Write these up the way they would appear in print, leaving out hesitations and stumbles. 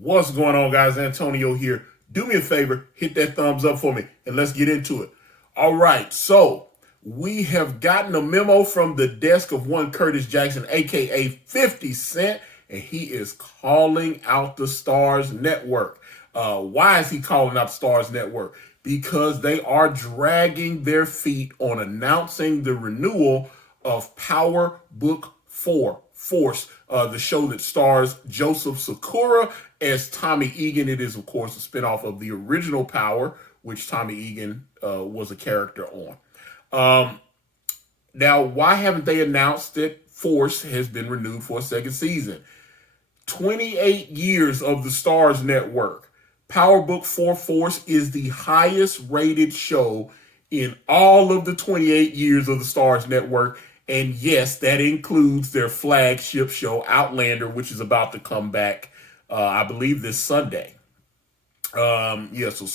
What's going on, guys? Antonio here. Do me a favor, hit that thumbs up for me, and let's get into it. All right, so we have gotten a memo from the desk of one Curtis Jackson, aka 50 Cent, and he is calling out the Starz Network. Why is he calling out the Starz Network? Because they are dragging their feet on announcing the renewal of Power Book 4 Force, the show that stars Joseph Sakura as Tommy Egan. It is, of course, a spinoff of the original Power, which Tommy Egan was a character on. Now, why haven't they announced that Force has been renewed for a second season? 28 years of the Starz Network. Power Book 4 Force is the highest rated show in all of the 28 years of the Starz Network. And yes, that includes their flagship show, Outlander, which is about to come back, I believe, this Sunday. Outlander's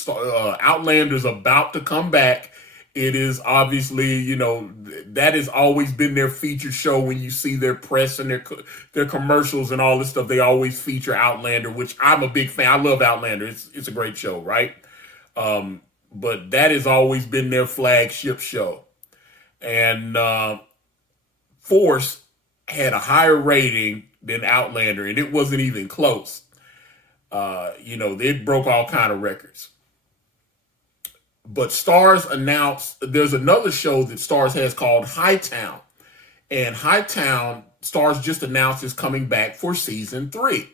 about to come back. It is obviously, that has always been their featured show. When you see their press and their commercials and all this stuff, they always feature Outlander, which I'm a big fan. I love Outlander. It's a great show, right? But that has always been their flagship show. And Force had a higher rating than Outlander, and it wasn't even close. It broke all kind of records. But Starz announced there's another show that Starz has called Hightown. And Hightown, Starz just announced is coming back for season 3.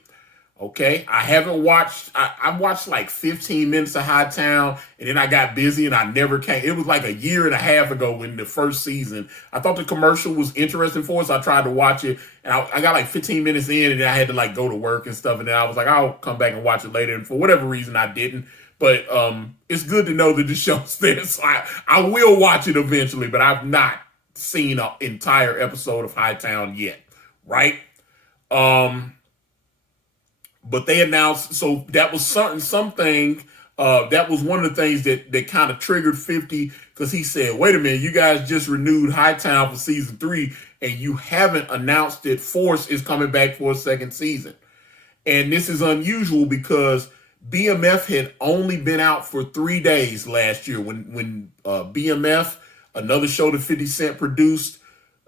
Okay, I haven't watched, I watched like 15 minutes of Hightown, and then I got busy and I never came. It was like a year and a half ago when the first season. I thought the commercial was interesting for us. I tried to watch it, and I got like 15 minutes in, and then I had to like go to work and stuff, and then I was like, I'll come back and watch it later, and for whatever reason I didn't. But it's good to know that the show's there, so I will watch it eventually, but I've not seen an entire episode of Hightown yet, right? But they announced, so that was something that was one of the things that kind of triggered 50, because he said, wait a minute, you guys just renewed Hightown for season 3, and you haven't announced that Force is coming back for a second season. And this is unusual because BMF had only been out for 3 days last year when BMF, another show that 50 Cent produced,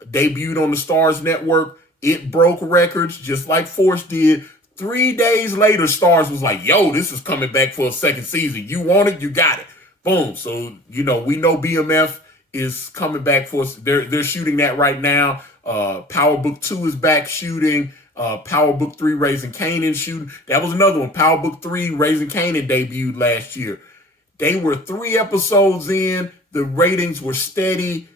debuted on the Starz Network. It broke records just like Force did. 3 days later, Starz was like, yo, this is coming back for a second season. You want it? You got it. Boom. So, we know BMF is coming back for us. They're shooting that right now. Power Book 2 is back shooting. Power Book 3, Raising Kanan shooting. That was another one. Power Book 3, Raising Kanan debuted last year. They were 3 episodes in. The ratings were steady.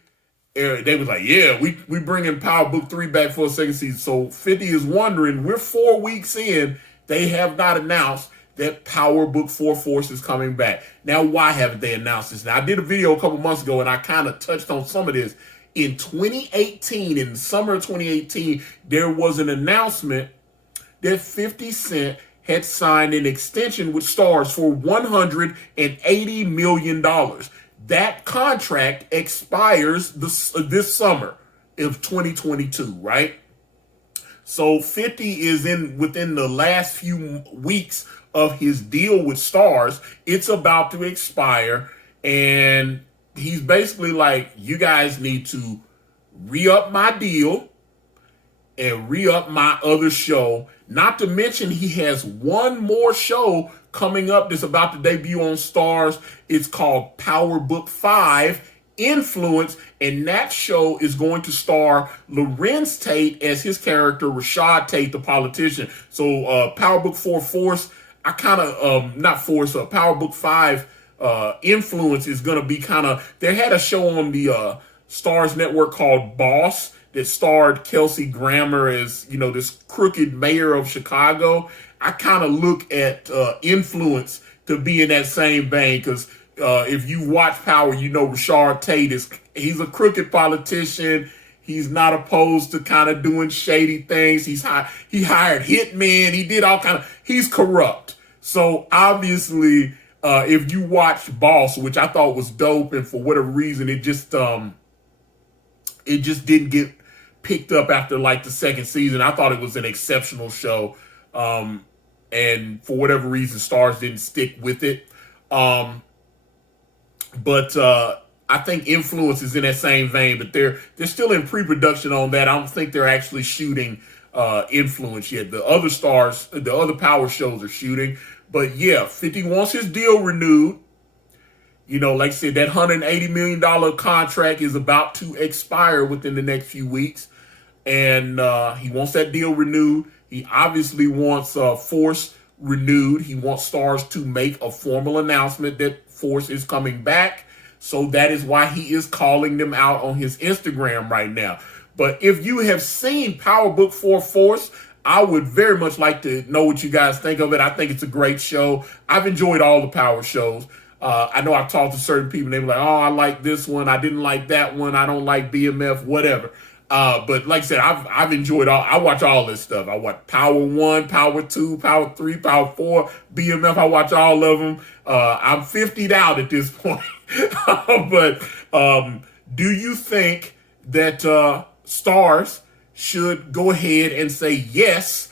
They was like, yeah, we bringing Power Book 3 back for a second season. So 50 is wondering, we're 4 weeks in. They have not announced that Power Book 4 Force is coming back. Now, why haven't they announced this? Now, I did a video a couple months ago, and I kind of touched on some of this. In 2018, in the summer of 2018, there was an announcement that 50 Cent had signed an extension with Starz for $180 million. That contract expires this summer of 2022, right? So 50 is within the last few weeks of his deal with Starz. It's about to expire, and he's basically like, you guys need to re-up my deal and re-up my other show. Not to mention, he has one more show coming up that's about to debut on Starz. It's called Power Book 5 Influence, and that show is going to star Lorenz Tate as his character, Rashad Tate, the politician. So Power Book 4 Force, Power Book 5 Influence is going to be they had a show on the Starz Network called Boss that starred Kelsey Grammer as, this crooked mayor of Chicago. I kind of look at Influence to be in that same vein, because if you watch Power, Rashad Tate he's a crooked politician. He's not opposed to kind of doing shady things. He hired hitmen. He did he's corrupt. So obviously, if you watch Boss, which I thought was dope, and for whatever reason, it just didn't get picked up after like the second season. I thought it was an exceptional show. and for whatever reason, Starz didn't stick with it. But I think Influence is in that same vein, but they're still in pre-production on that. I don't think they're actually shooting Influence yet. The other Starz, the other Power shows are shooting. But yeah, 50 wants his deal renewed. You know, like I said, that $180 million contract is about to expire within the next few weeks. And he wants that deal renewed. He obviously wants Force renewed. He wants Starz to make a formal announcement that Force is coming back. So that is why he is calling them out on his Instagram right now. But if you have seen Power Book 4 Force, I would very much like to know what you guys think of it. I think it's a great show. I've enjoyed all the Power shows. I know I've talked to certain people, and they were like, oh, I like this one. I didn't like that one. I don't like BMF, whatever. But like I said, I've enjoyed all. I watch all this stuff. I watch Power 1, Power 2, Power 3, Power 4, BMF. I watch all of them. I'm 50'd out at this point. But do you think that Starz should go ahead and say yes,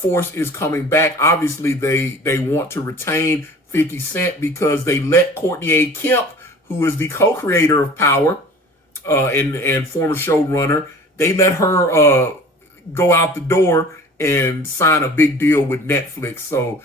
Force is coming back? Obviously, they want to retain 50 Cent because they let Courtney A. Kemp, who is the co-creator of Power and former showrunner, they let her go out the door and sign a big deal with Netflix. So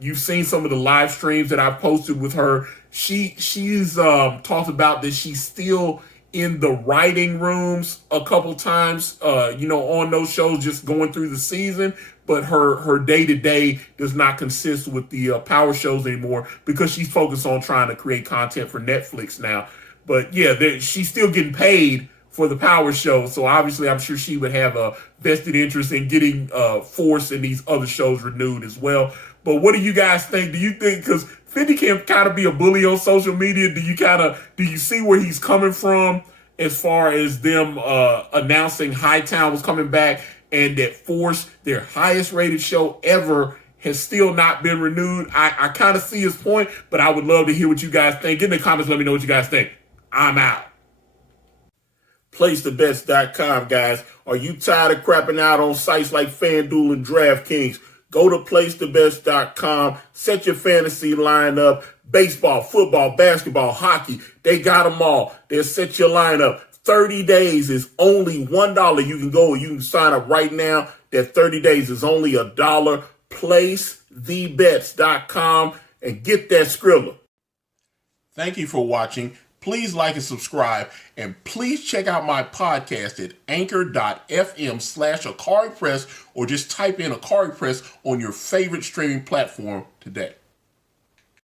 you've seen some of the live streams that I've posted with her. She's talked about that she's still in the writing rooms a couple times, on those shows, just going through the season. But her day-to-day does not consist with the Power shows anymore because she's focused on trying to create content for Netflix now. But yeah, she's still getting paid for the Power show. So obviously, I'm sure she would have a vested interest in getting Force and these other shows renewed as well. But what do you guys think? Do you think, because 50 can kind of be a bully on social media, do you see where he's coming from as far as them announcing Hightown was coming back and that Force, their highest rated show ever, has still not been renewed? I kind of see his point, but I would love to hear what you guys think. Get in the comments, let me know what you guys think. I'm out. PlaceTheBets.com, guys. Are you tired of crapping out on sites like Fanduel and Draftkings? Go to PlaceTheBets.com. Set your fantasy lineup. Baseball, football, basketball, hockey. They got them all. They'll set your lineup. 30 days is only $1. You can go, you can sign up right now. That 30 days is only $1. PlaceTheBets.com and get that Skrilla. Thank you for watching. Please like and subscribe, and please check out my podcast at anchor.fm/AkariPress, or just type in Akari Press on your favorite streaming platform today.